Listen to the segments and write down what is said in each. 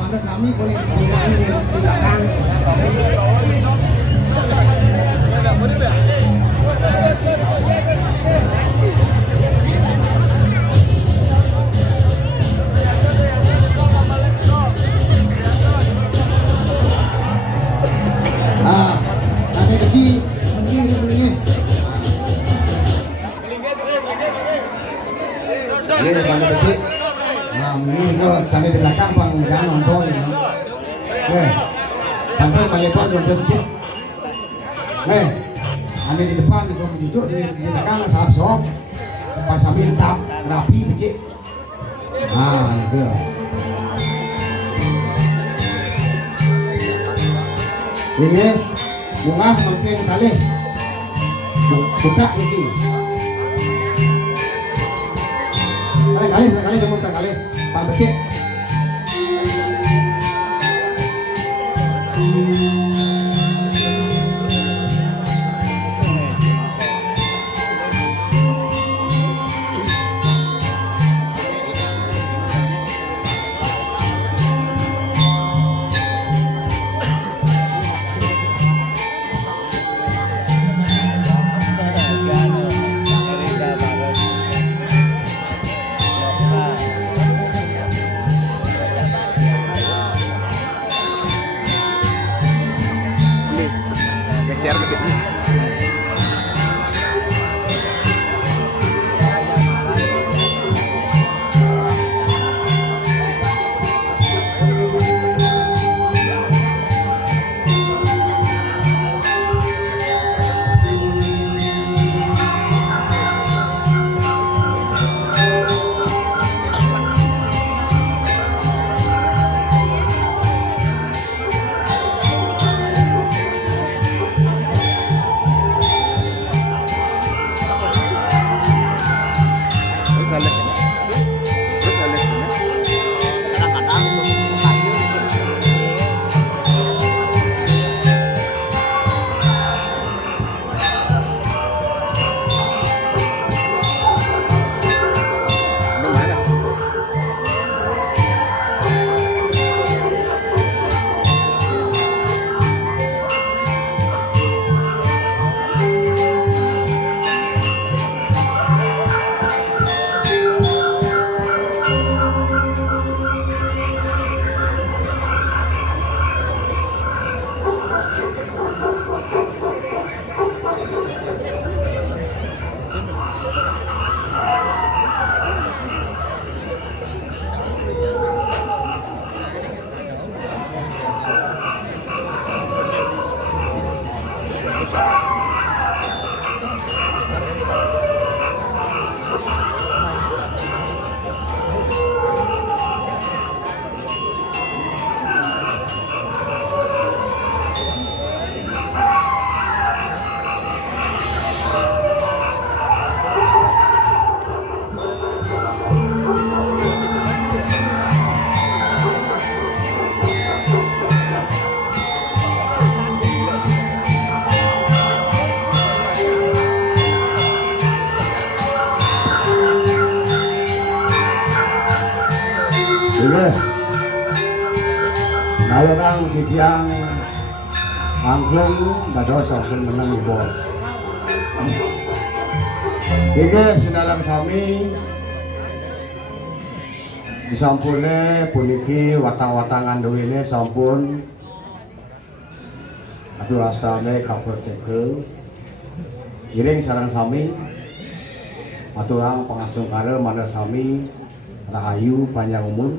Mana Sami boleh tinggal di belakang. Ada lagi ini. Ini pada kecil. Ini kok sampai di belakang bang jangan nonton. Pantai Malepon nonton kecil. Ada di depan di kolom jujur di belakang sahab sok. Pas sambil tap rapi kecil. Itu. Ini bunga makin kali. Buka ini. Sekali jemput sekali Pak Becik. Geser ke depan. Orang didiang angklung dados angklung menang bos. Ini sinalang sami disampune puniki watang-watangan duwine sampun aduh astane kabur tekel iring sareng sami aturang pangasung kare mana sami rahayu panjang umur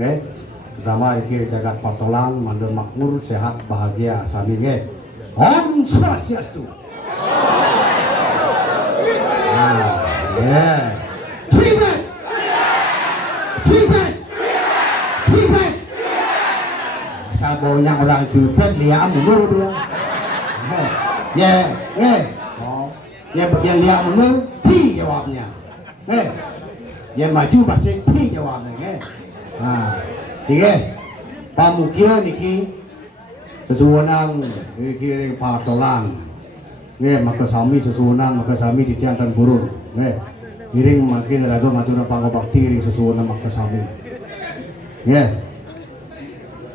nggih. Drama iki jagat patolang mandor makmur sehat bahagia sami nggih. Om Swastiastu. Triben. Sabonya orang Juben dia mundur dia. Yang dia mundur T jawabnya. Yang maju pasti T jawabnya. Tiga, pamukia niki sesuwenang kiring patolan nggih maka sami sesuwenang maka sami dijantan burun nggih kiring makin raga matur pangabakti ring sesuwenang maka sami nggih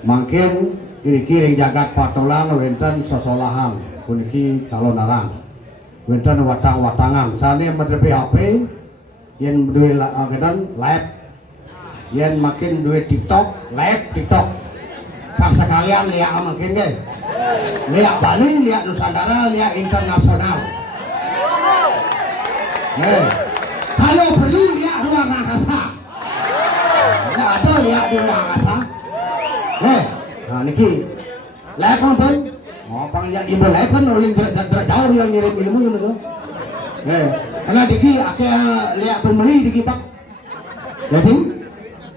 mangkin kiring jagat patolan wonten sosolahan puniki calon arang wonten watang-watangan sane medrepe HP yen duwe kedan live yen makin duwe TikTok live TikTok pak sekalian lihat makin deh lihat Bali lihat Nusantara lihat internasional kalau perlu lihat ruang angkasa nggak ada lihat di ruang angkasa nah niki live pun oh panggil ibu live kan orang jauh yang ngirim ilmu gitu karena diki akhirnya lihat pembeli diki pak jadi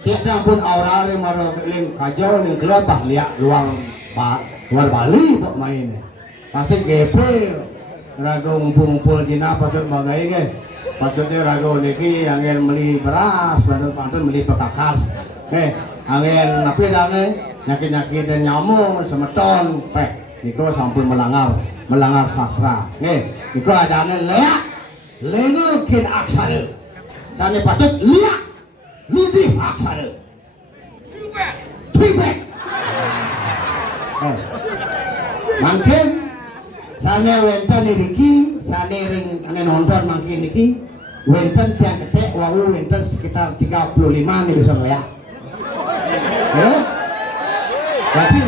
tidak pun aura yang marah ling kajol ling kelabah lihat luar Bali kok main pasti GP raga ngumpul-ngumpul jina patut bagai ke patutnya raga niki angin beli beras patut beli pekakas angin tapi dane nyakit-nyakit dan nyamuk semeton pek niku sampun melanggar sastra niku adane lihat lengukin aksara sana patut lihat Ludih aksara Tibet mungkin sana wenten niki sana ring ane nonton mungkin niki wenten tiang ketek wau wenten sekitar 35 nih bisa ya berarti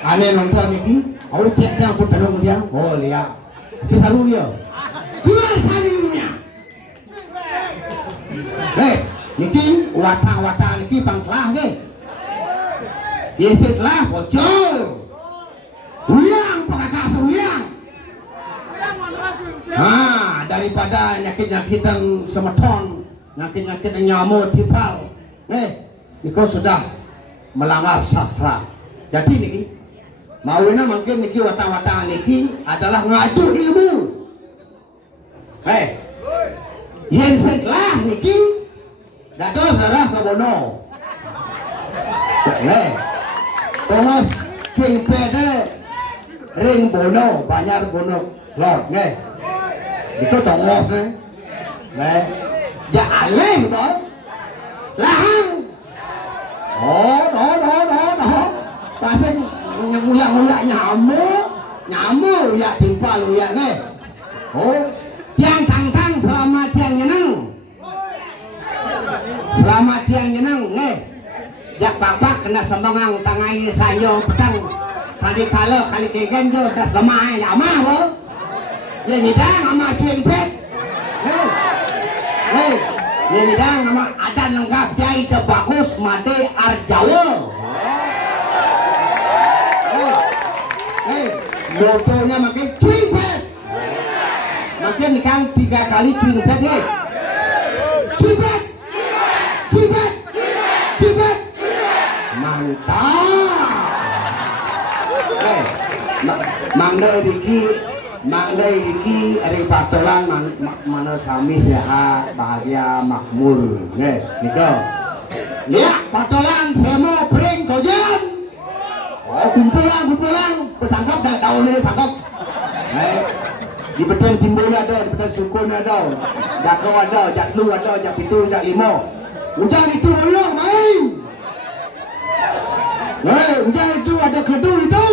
ane nonton niki aku tiang pun tolong dia oh lihat tapi saru ya jual kali niki watang niki pangklah ke yesetlah bocor uliang pakakas uliang daripada nyakit-nyakitan semeton nyakit-nyakitan nyamuk tipal niko sudah melanggar sastra jadi niki maunya mungkin niki watang niki adalah ngadu ilmu yen setlah niki dados darah ke bono Thomas cuy pede ring bono banyak bono lord itu tongos ya aleh boh lahang oh pasti nguyak nyamuk ya timpal ya tiang tang selama tiang nyeneng jak bapak kena sembangang tangai sayong petang sadi kala kali kegen jo das lemah lama bo ye nidang ama cuing pet ye nidang ama adan lengkap jai bagus made arjawa motonya makin cuing pet makin kan 3 kali cuing pet Cibet mantap Mangdai diki ari patolan mana sami sehat bahagia makmur niko lihat patolan semo pring kojan kumpulan pesangkap dah tahun ini sangkap di beton timbul ada di beton sukun ada jakau ada jaklu ada jak pitu jak limo hujan itu belum main hujan itu ada kedu itu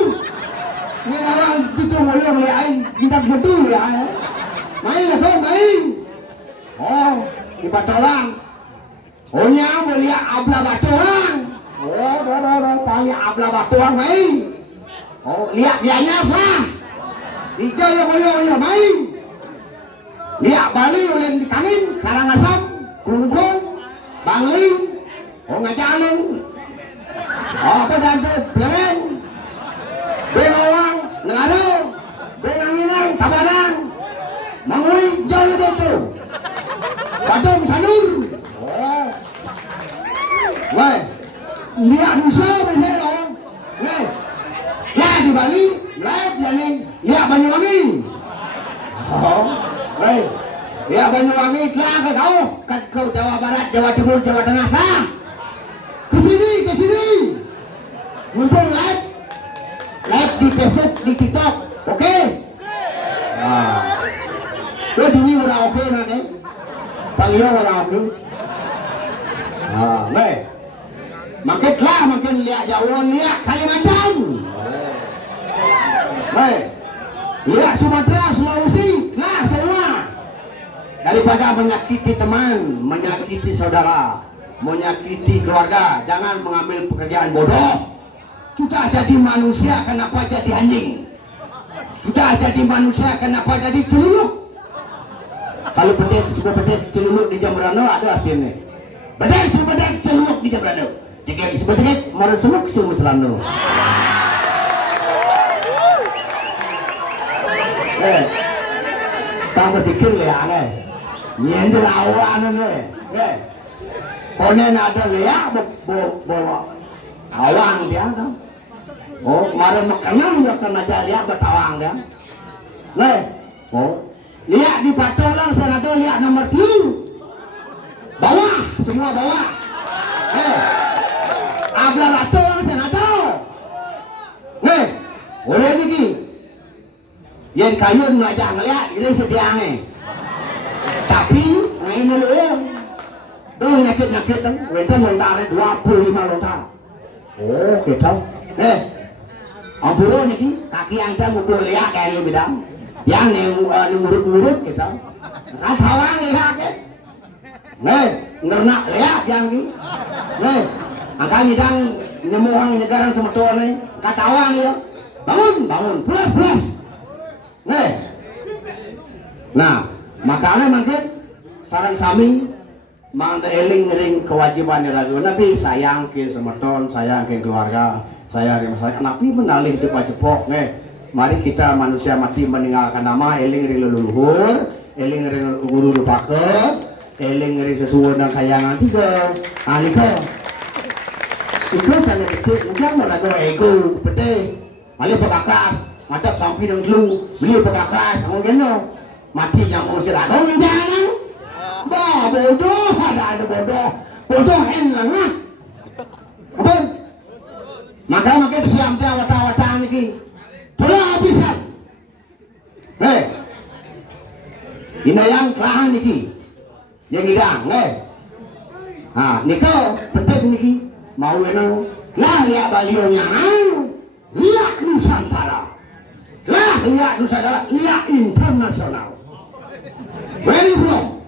ini orang itu belum main kita kedu ya main lah kau main oh di patolan nyang beliak abla batuang kali abla batuang main lihat dianya lah Ija yang boyo main lihat Bali oleh di kanin Karangasem Kelungkung Bangli ngajalin apa jantu Beleng Bengawang Ngado Benganginang Tabanan Mangui jauh betul Badung Sanur lihat Nusa biasa dong lah di Bali live yani lihat Banyuwangi lihat Banyuwangi telah ke kau Jawa Barat Jawa Timur Jawa Tengah lah ke sini mumpung live di Facebook, di TikTok, oke? Nah, itu dini udah oke nanti, panggil udah oke. Nah, nih, makin lihat Jawa, lihat Kalimantan, nih, lihat Sumatera, Sulawesi, nah semua. Daripada menyakiti teman, menyakiti saudara, menyakiti keluarga, jangan mengambil pekerjaan bodoh. Sudah jadi manusia, kenapa jadi anjing? Sudah jadi manusia, kenapa jadi celuluk? Kalau sebuah petik celuluk di Jambrano ada artinya. Badai sebedek celuluk di Jambrano. Jika sebedek mereseluk semua celano. Tak berpikir lihat Nyendir awan ini, konen ada lihat bawa awang dia kan. Oh kemarin makanan dia kena aja lihat bertawang dia. Oh lihat di Batolang sana tuh lihat nomor 3 bawah semua bawah. Abla Batolang sana tuh. Boleh ni yang kayu melajang lihat ini sediangnya. Tapi ngayon na lang tuh nyakit kan wentan lontar 25 lontar. Oh gitu ang puro niki kaki anda mukul lihat kayak lu bidang yang ngurut gitu kan tawang lihat ke ngernak lihat yang ni angka hidang nyemuang nyegaran semeton nih katawang ya bangun pulas nah makanya mungkin sarang sami mang eling ring kewajiban ragu nabi sayang ke semeton sayang ke keluarga sayang ke masyarakat nabi menalih cepat cepok mari kita manusia mati meninggalkan nama eling ring leluhur eling ring guru dupake eling ring sesuatu dan kayangan tiga anika itu sana kecil mungkin meragu ego pete malih pekakas macam sampai dengan lu beli pekakas mungkin no mati yang mau sirah jangan bodoh ada bodoh henlang lah apa maka siam dia wata-wata niki tolong habisan ini yang kelahan niki yang hidang niko penting niki mau enang lah lihat balionya lihat Nusantara lihat internasional. Very wrong.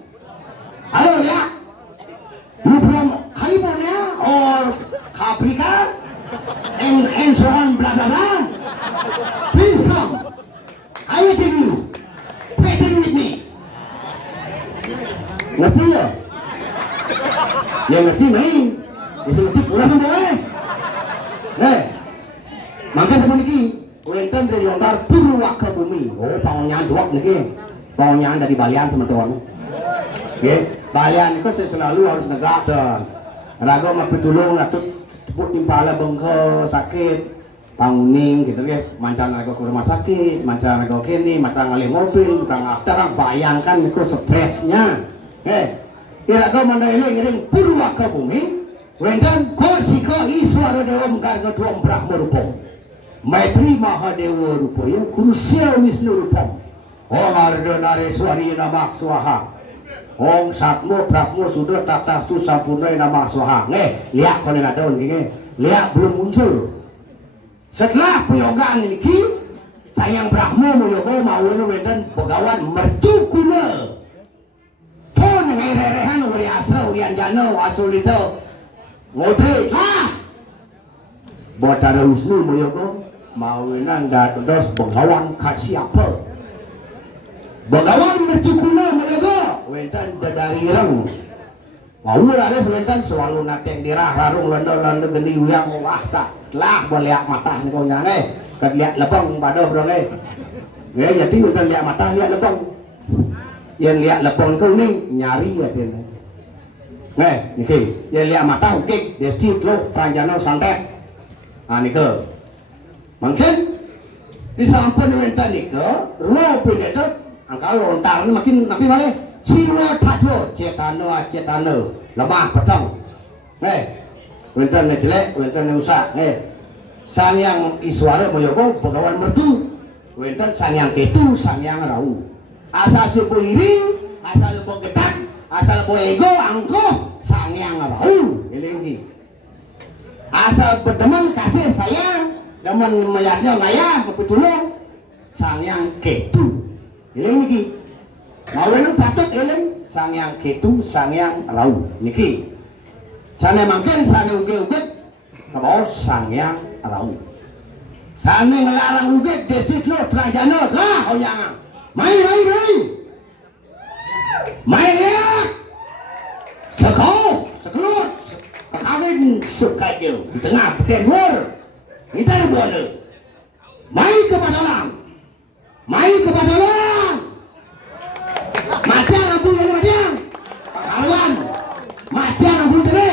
Halo ya, lu belum California or Africa and so on blah blah blah. Please come. I will tell you. Waiting with me. Ngerti ya? Ya ngerti main. Bisa ngerti pulang semua maka teman ini Wenten dari lontar Purwaka bumi. Oh, pangonyan duak nih, pangonyan dari Balian teman-teman. Balian itu selalu harus negak dan raga mah pitulung atau tepuk timpala bengke sakit, panguning gitu mancan raga ke rumah sakit, mancan raga kini, mancan ngalih mobil, tukang aktar, bayangkan itu stresnya. Raga mandailing Purwaka bumi. Wenten kosika iswara dewa mengkarga tuang Brahma rupong. Maitri Mahadewa rupaya Kurusya Wisnu rupam Om Arda Nareswari Namak Swaha Om Satmo Brahmo Sudah Tatastu Sampurnai Namak Swaha lihat konen adon gini lihat belum muncul setelah peyogaan ini sayang Brahmo moyoga mawenu wedan pegawan mercukuna pon ngererehan uri asra urian jano asulito ngode lah buat ada Wisnu moyoga mawinan dados begawan kasiapa begawan bercukuna malaga wentan dadari ireng mau ada wentan selalu nateng dirah rarung lendo geni uyang wah lah boleh mata ni kau nyane kad lihat lebang pada bro jadi wentan lihat mata lihat lebang yang lihat lebang kau ni nyari ya dia niki yang lihat mata ukik dia citlo pranjana santet nike mungkin di sampun wentan nika ruang pendedet angka lontar makin napi malah siwa tajo cetana lemah petang wentan jelek wentan usah Sang Hyang Iswara Mayaka Begawan mertu. Wonten Sang Hyang Ketu, Sang Hyang Rahu. Asal suku iring, asal suku gedak, asal suku ego angko Sang Hyang Rahu. Eling iki. Asal berteman kasih sayang, demen mayatnya ngayah kepitulung Sang Hyang Ketu. Eling iki. Mawen patut eling Sang Hyang Ketu, Sang Hyang Rahu. Niki. Sane mangken sane uge-uge kabaos Sang Hyang Rahu. Sane ngelarang uge desit lo trajana lah hoyang. Mai. Mai ya. Sekelut. Kawin sukajil di tengah peten luar. Kita boleh. Mai ke padalang. Mati lampu yang madiang. Pangharuan. Mati lampu ini.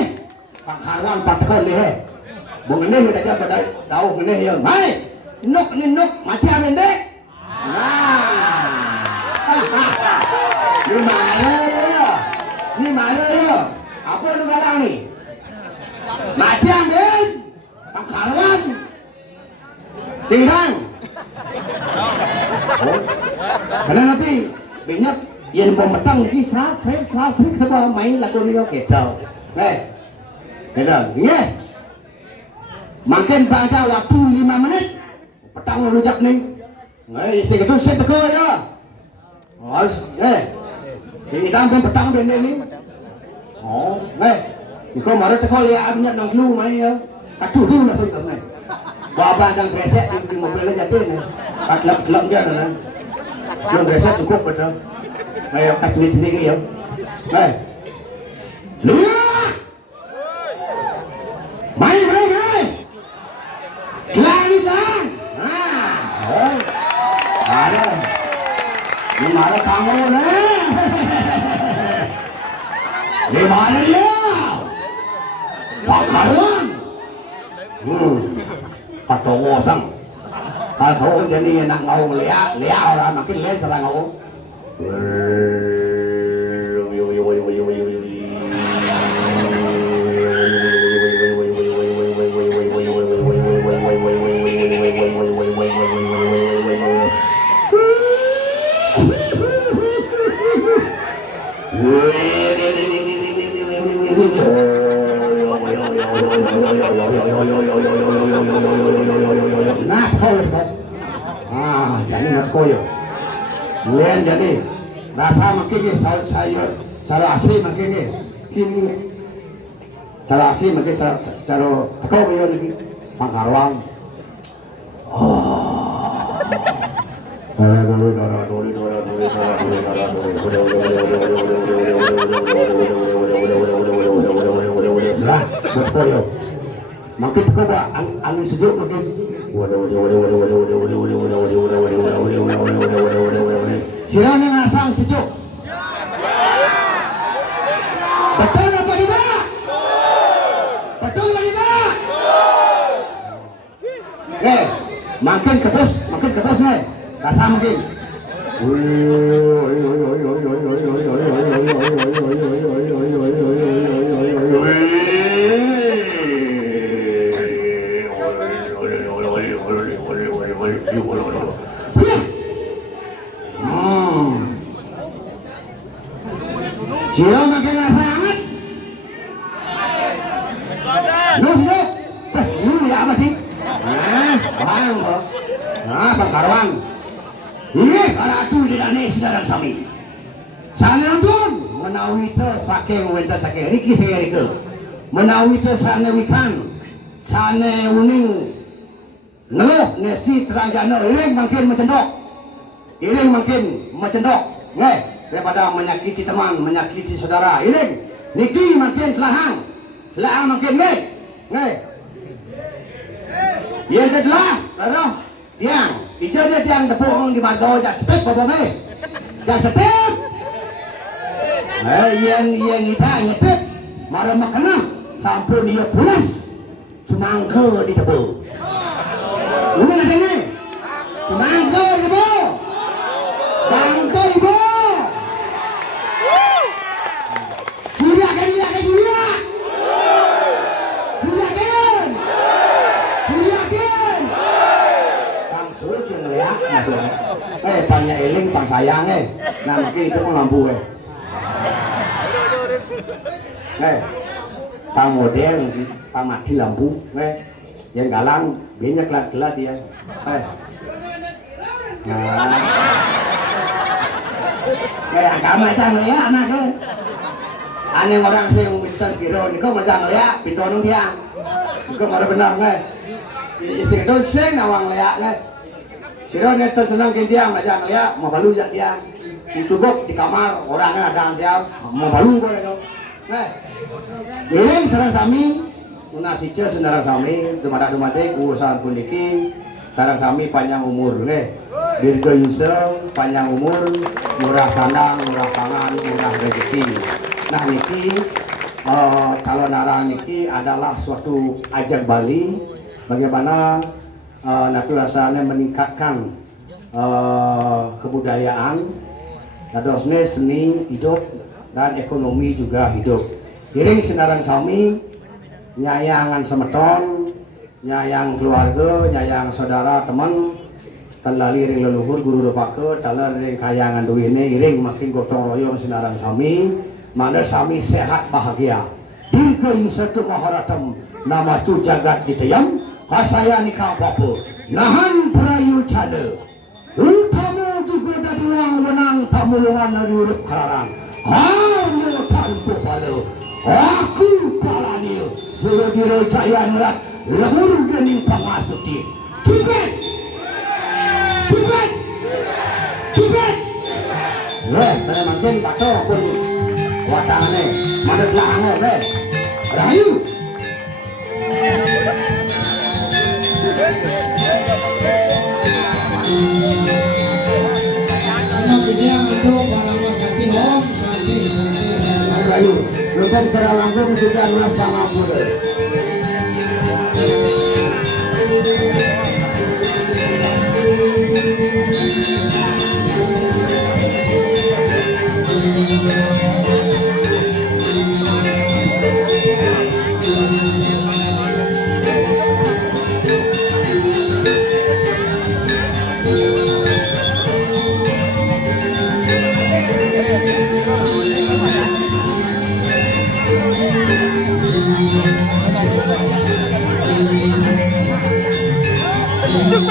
Pangharuan patekon leh. Bung ini udah aja pada tahu ini ya. Mai. Nuk mati amin deh. Ini mana ya? Apa lu galang nih? Mati amin. Pangharuan. Sirang. Karena nanti banyak yang pemetang lagi sasrik sama main lagu ni oke tau. Makin pada waktu 5 menit petang rujak nih. Sing itu saya teko ya. Harus ini kan petang dan ini. Kau marah teko lihat abnya nang lu main ya. Katu tu lah saya kau. Bapak dan kresek di mobil aja tu nih. Kelap dia nih. Yang kresek cukup betul. Ayo kacau sini ya. Lihat. Mai. Kelang. Ada. Di mana kamu nih? Di mana dia? Pangharuan. Patowo sang. Kalau jadi nak ngau lihat orang makin lain serang ngau. Jadi nak koyo. Lain jadi rasa makin ni cara asli makin ni. Kini cara asli makin cara tekau yo ni Pangharuan. Lah, koyo. Makin tekau angin sejuk makin. Sirana nasang sejuk. Betul apa tidak? Betul apa tidak? Makin kepes nih. Rasa makin. Sila makin rasa hangat. Ini apa sih? Bahang kok. Pangharuan. Ini karatu tidak nih saudara sami. Sana nonton menawi itu saking wenta saking Riki saya Riki. Menawi itu sana wikan, sana uning neluh nesti terajana iring makin mencendok. Daripada menyakiti teman, menyakiti saudara. Iring niki makin telahang makin yang kedua, tiang dijajah tiang tepung di bantu jak step apa jak step. Yang kita ngetep marah makna sampai dia pulas semangka di tepung. Ini ada ni semangka di tepung. Bangka ibu. Sudah kan. Sudah kan. masuk. Banyak eling pang sayang nah mungkin itu pun lampu pang model pang mati lampu yang galang banyak gelat-gelat dia agama macam ya anaknya aneh orang sih minta siro ini kok macam ya pintu nung tiang kok ada benar siro sih nawang leak siro neto senang ke dia macam ya mau balu jak dia dituguk di kamar orangnya ada dia mau balu kok itu ini sarang sami una sice senarang sami dumada-dumade urusan puniki sarang sami panjang umur dirgo yusel panjang umur murah sandang murah pangan murah rezeki nah niki kalau narang niki adalah suatu ajang Bali bagaimana nanti rasanya meningkatkan kebudayaan dadosnya seni hidup dan ekonomi juga hidup iring senarang sami nyayangan semeton nyayang keluarga nyayang saudara teman talali ring leluhur guru dopake talar ring kayangan duwine iring makin gotong royong senarang sami mana sami sehat bahagia dirga yusatu maharatam nama tu jagat ditayam kasaya nikah bapa nahan perayu cale utamu juga dari uang menang tamulungan dari urip karang kamu tanpa pala aku palani suruh direjaya nerat lebur gening pangasuti cubet cubet cubet saya makin baca pun watangane mana belakangnya rayu rayu lukan terlangsung sudah ulas pangampun Cuk,